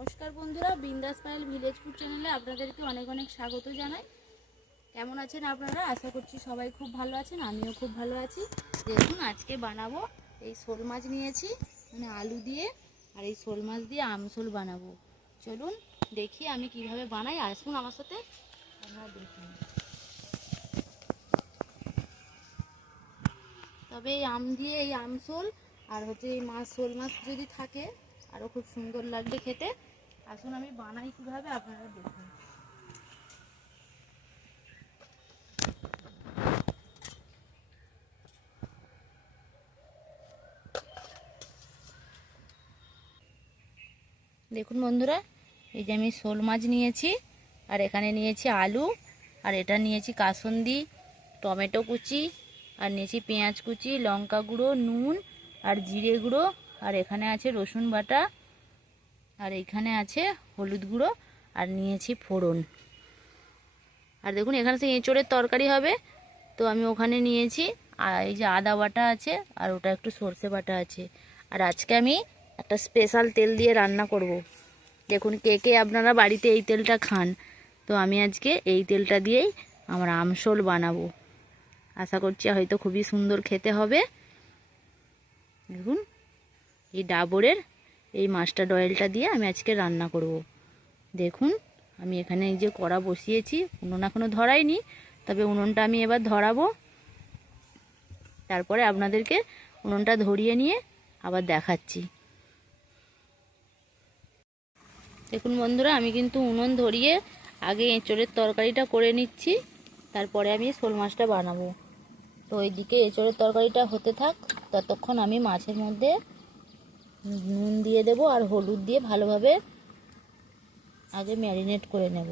নমস্কার বন্ধুরা, বিন্দাস পায়েল ভিলেজ ফুড চ্যানেলে আপনাদেরকে অনেক অনেক স্বাগত জানাই। কেমন আছেন আপনারা? আশা করছি সবাই খুব ভালো আছেন, আমিও খুব ভালো আছি। দেখুন, আজকে বানাবো এই শোল মাছ নিয়েছি, মানে আলু দিয়ে, আর এই শোল মাছ দিয়ে আমশোল বানাবো। চলুন দেখি আমি কিভাবে বানাই, আসুন আমার সাথে, আপনারা দেখুন। তবে এই আম দিয়ে এই আমশোল আর হচ্ছে এই মাছ, শোল মাছ যদি থাকে আরও খুব সুন্দর লাগবে খেতে। আসুন আমি বানাই কিভাবে, আপনারা দেখুন। দেখুন বন্ধুরা, এই যে আমি শোল মাছ নিয়েছি, আর এখানে নিয়েছি আলু, আর এটা নিয়েছি কাসুন্দি, টমেটো কুচি, আর নিয়েছি পেঁয়াজ কুচি, লঙ্কা গুঁড়ো, নুন আর জিরে গুঁড়ো, আর এখানে আছে রসুন বাটা, আর এখানে আছে হলুদ গুঁড়ো, আর নিয়েছি ফোড়ন। আর দেখুন, এখানে সে এঁচোড়ের তরকারি হবে, তো আমি ওখানে নিয়েছি, আর এই যে আদা বাটা আছে, আর ওটা একটু সর্ষে বাটা আছে। আর আজকে আমি একটা স্পেশাল তেল দিয়ে রান্না করব। দেখুন, কে কে আপনারা বাড়িতে এই তেলটা খান, তো আমি আজকে এই তেলটা দিয়েই আমার আমশোল বানাবো। আশা করছি হয়তো খুবই সুন্দর খেতে হবে। দেখুন, এই ডাবরের এই মাস্টার্ড অয়েলটা দিয়ে আমি আজকে রান্না করব। দেখুন, আমি এখানে এই যে কড়া বসিয়েছি, উনুন এখনও ধরাইনি, তবে উনুনটা আমি এবার ধরাবো। তারপরে আপনাদেরকে উনুনটা ধরিয়ে নিয়ে আবার দেখাচ্ছি। দেখুন বন্ধুরা, আমি কিন্তু উনুন ধরিয়ে আগে এঁচোড়ের তরকারিটা করে নিচ্ছি, তারপরে আমি শোল মাছটা বানাবো। তো ওইদিকে এঁচোড়ের তরকারিটা হতে থাক, ততক্ষণ আমি মাছের মধ্যে নুন দিয়ে দেবো আর হলুদ দিয়ে ভালোভাবে আগে ম্যারিনেট করে নেব।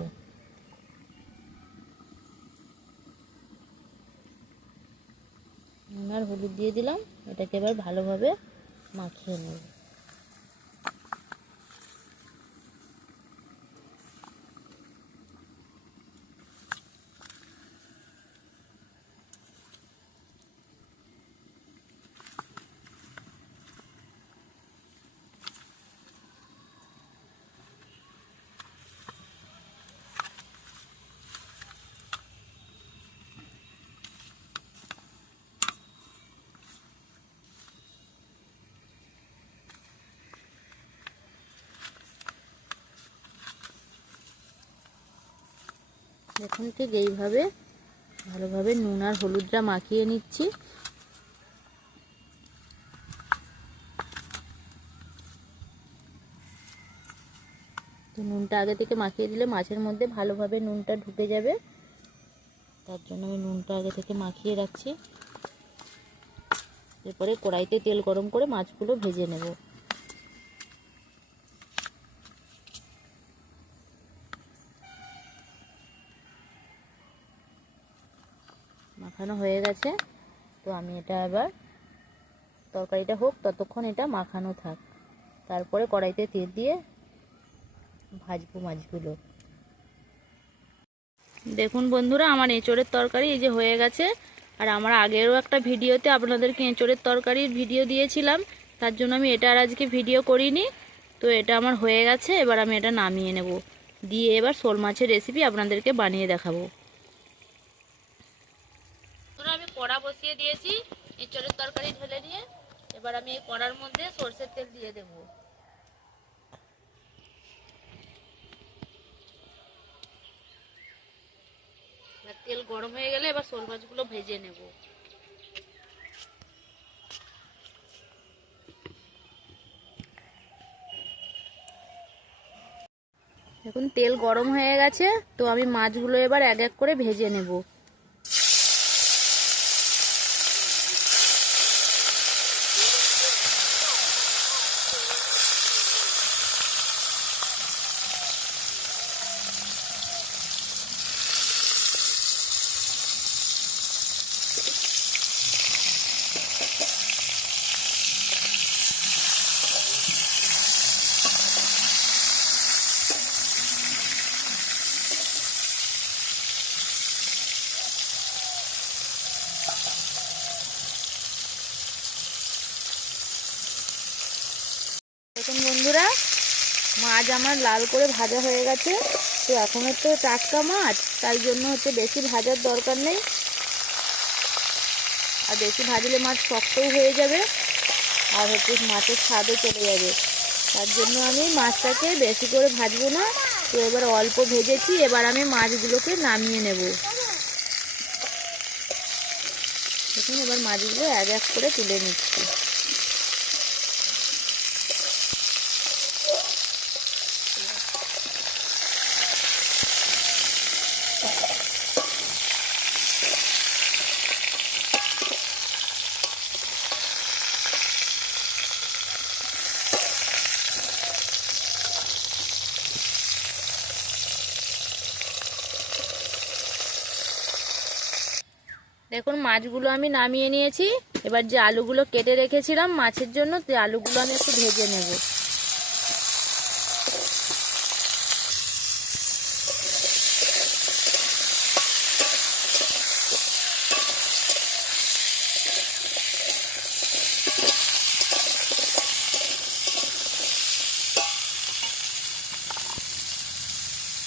নুন আর হলুদ দিয়ে দিলাম, এটাকে এবার ভালোভাবে মাখিয়ে নেব। দেখুন, ঠিক এইভাবে ভালোভাবে নুন আর হলুদটা মাখিয়ে নিচ্ছি। তো নুনটা আগে থেকে মাখিয়ে দিলে মাছের মধ্যে ভালোভাবে নুনটা ঢুকে যাবে, তার জন্য আমি নুনটা আগে থেকে মাখিয়ে রাখছি। এরপরে কড়াইতে তেল গরম করে মাছগুলো ভেজে নেব। মাখানো হয়ে গেছে, তো আমি এটা এবার তরকারিটা হোক ততক্ষণ এটা মাখানো থাক, তারপরে কড়াইতে তেল দিয়ে ভাজবো মাছগুলো। দেখুন বন্ধুরা, আমার এঁচোড়ের তরকারি এই যে হয়ে গেছে। আর আমার আগেরও একটা ভিডিওতে আপনাদেরকে এঁচোড়ের তরকারির ভিডিও দিয়েছিলাম, তার জন্য আমি এটা আর আজকে ভিডিও করিনি। তো এটা আমার হয়ে গেছে, এবার আমি এটা নামিয়ে নেব, দিয়ে এবার শোল মাছের রেসিপি আপনাদেরকে বানিয়ে দেখাবো। আমি কড়া বসিয়ে দিয়েছি এঁচোড়ের তরকারি ঢেলে নিয়ে, এবার আমি এই কড়ার মধ্যে সরষের তেল দিয়ে দেবো। তেল গরম হয়ে গেলে এবার শোল মাছগুলো ভেজে নেব। দেখুন, তেল গরম হয়ে গেছে, তো আমি মাছগুলো এবার এক এক করে ভেজে নেব। দেখুন বন্ধুরা, মাছ আমার লাল করে ভাজা হয়ে গেছে। তো এখন তো টাটকা মাছ, তাই জন্য বেশি ভাজার দরকার নেই। আর বেশি ভাজলে মাছ শক্তও হয়ে যাবে, আর মাছের স্বাদও চলে যাবে। তার জন্য আমি মাছটাকে বেশি করে ভাজবো না। তো এবার অল্প ভেজেছি, এবার আমি মাছগুলোকে নামিয়ে নেব। দেখুন, এবার মাছগুলো এক এক করে তুলে নিচ্ছি। দেখুন, মাছগুলো আমি নামিয়ে নিয়েছি। এবার যে আলুগুলো কেটে রেখেছিলাম মাছের জন্য, সেই আলুগুলো আমি একটু ভেজে নেব।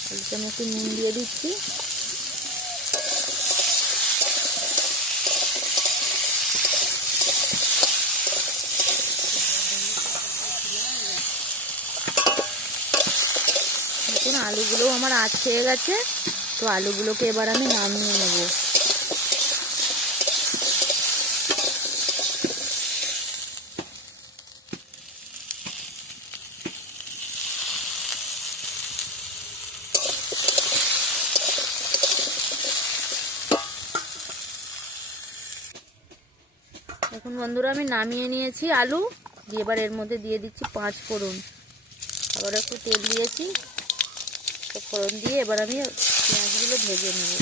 আলুতে আমি একটু নুন দিয়ে দিচ্ছি। দেখুন, আলুগুলো আমার আঁচ হয়ে গেছে। তো আলুগুলোকে এবার আমি নামিয়ে নেব। দেখুন বন্ধুরা, আমি নামিয়ে নিয়েছি আলু দিয়ে। এবার এর মধ্যে দিয়ে দিচ্ছি 5 ফোড়ন। আবার একটু তেল দিয়েছি। তো ফোড়ন দিয়ে এবার আমি পেঁয়াজগুলো ভেজে নেব।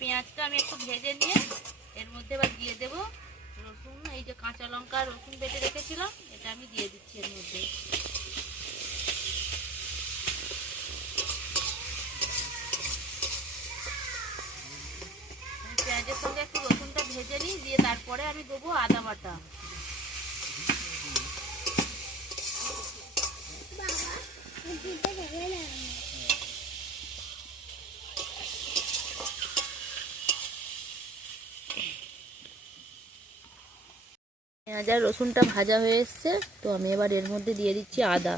পেঁয়াজটা আমি একটু ভেজে নিয়ে এর মধ্যে এবার দিয়ে দেব রসুন। এই যে কাঁচা লঙ্কা রসুন বেটে রেখেছিলাম, এটা আমি দিয়ে দিচ্ছি এর মধ্যে। পেঁয়াজের সঙ্গে একটু রসুনটা ভেজে নিই, দিয়ে তারপরে আমি দেবো আদা বাটা। পেঁয়াজ আর রসুনটা ভাজা হয়ে এসছে। তো আমি এবার এর মধ্যে দিয়ে দিচ্ছি আদা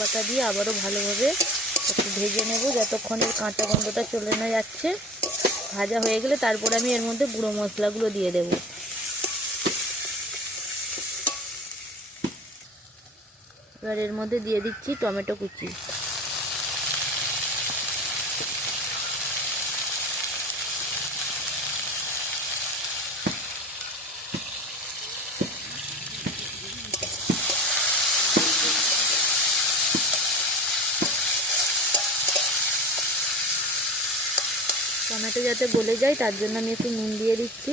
বাটা দিয়ে আবারও ভালোভাবে একটু ভেজে নেব, যতক্ষণের কাঁচা গন্ধটা চলে না যাচ্ছে। ভাজা হয়ে গেলে তারপরে আমি এর মধ্যে গুঁড়ো মশলাগুলো দিয়ে দেব। এবার এর মধ্যে দিয়ে দিচ্ছি টমেটো কুচি। টমেটো যাতে গলে যায় তার জন্য আমি একটু নুন দিয়ে দিচ্ছি।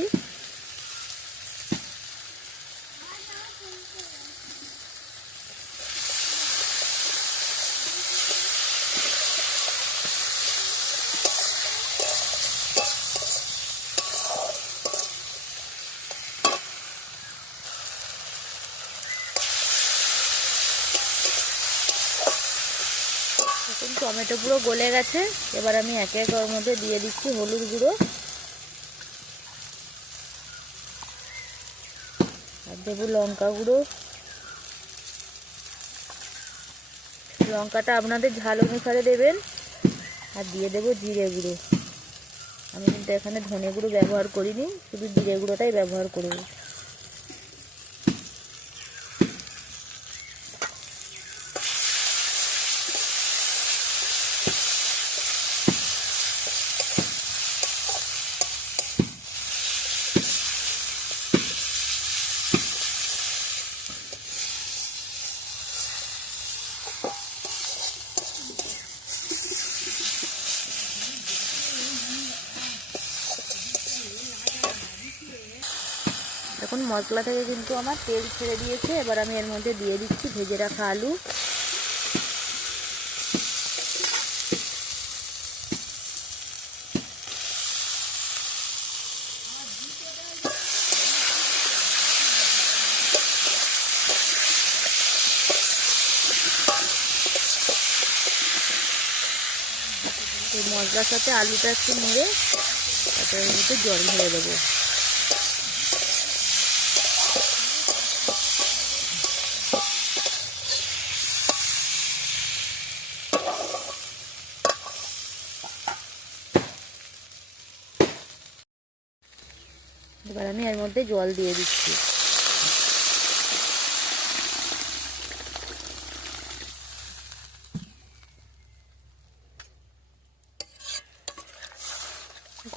দেখুন, টমেটো পুরো গলে গেছে। এবার আমি একে একে ওর মধ্যে দিয়ে দিচ্ছি হলুদ গুঁড়ো আর দেবো লঙ্কা গুঁড়ো। লঙ্কাটা আপনাদের ঝাল অনুসারে দেবেন। আর দিয়ে দেবো জিরে গুঁড়ো। আমি কিন্তু এখানে ধনে গুঁড়ো ব্যবহার করিনি, শুধু জিরে গুঁড়োটাই ব্যবহার করব। এখন মশলা থেকে কিন্তু আমার তেল ছেড়ে দিয়েছে। এবার আমি এর মধ্যে দিয়ে দিচ্ছি ভেজে রাখা আলু। এই মশলার সাথে আলুটা একটু নেড়ে তারপরে এর মধ্যে জল ঢেলে দেবো। এবার আমি এর মধ্যে জল দিয়ে দিচ্ছি।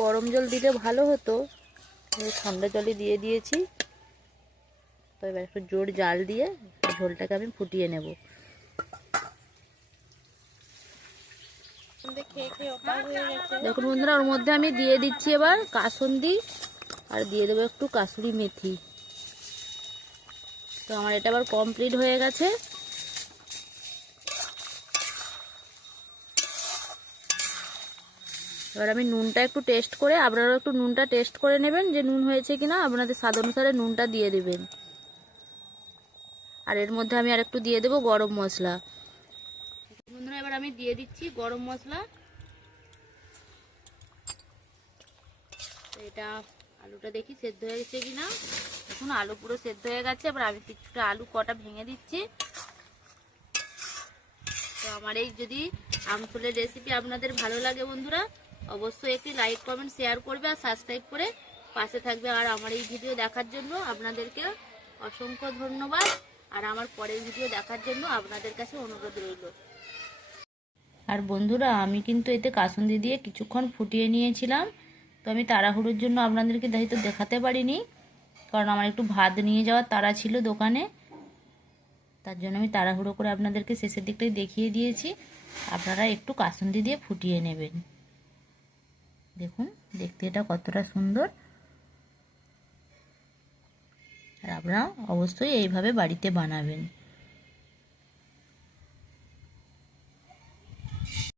গরম জল দিলে ভালো হতো, ঠান্ডা জলই দিয়ে দিয়েছি। তো এবার একটু জোর জাল দিয়ে ঝোলটাকে আমি ফুটিয়ে নেব। দেখুন বন্ধুরা, ওর মধ্যে আমি দিয়ে দিচ্ছি এবার কাসুন্দি আর দিয়ে দেবো একটু কাসুরি মেথি। তো আমার এটা আবার কমপ্লিট হয়ে গেছে। এবার আমি নুনটা একটু টেস্ট করে, আপনারাও একটু নুনটা টেস্ট করে নেবেন যে নুন হয়েছে কিনা, আপনাদের স্বাদ অনুসারে নুনটা দিয়ে দেবেন। আর এর মধ্যে আমি আর একটু দিয়ে দেবো গরম মশলা। বন্ধুরা, এবার আমি দিয়ে দিচ্ছি গরম মশলা। এটা আলুটা দেখি সেদ্ধ হয়ে গেছে কিনা। দেখুন আলু পুরো সেদ্ধ হয়ে গেছে। এবার আমি কিছুটা আলু কটা ভেঙে দিচ্ছি। তো আমার এই যদি আমচুলের রেসিপি আপনাদের ভালো লাগে বন্ধুরা, অবশ্যই একটি লাইক কমেন্ট শেয়ার করবে আর সাবস্ক্রাইব করে পাশে থাকবে। আর আমার এই ভিডিও দেখার জন্য আপনাদেরকে অসংখ্য ধন্যবাদ। আর আমার পরের ভিডিও দেখার জন্য আপনাদের কাছে অনুরোধ রইল। আর বন্ধুরা, আমি কিন্তু এতে কাসুন্দি দিয়ে কিছুক্ষণ ফুটিয়ে নিয়েছিলাম। তো আমি তাড়াহুড়োর জন্য আপনাদেরকে হয়তো দেখাতে পারিনি, কারণ আমার একটু ভাত নিয়ে যাওয়ার তাড়া ছিল দোকানে। তার জন্য আমি তাড়াহুড়ো করে আপনাদেরকে শেষের দিকটাই দেখিয়ে দিয়েছি। আপনারা একটু কাসুন্দি দিয়ে ফুটিয়ে নেবেন। দেখুন দেখতে এটা কতটা সুন্দর। আর আপনারা অবশ্যই এইভাবে বাড়িতে বানাবেন।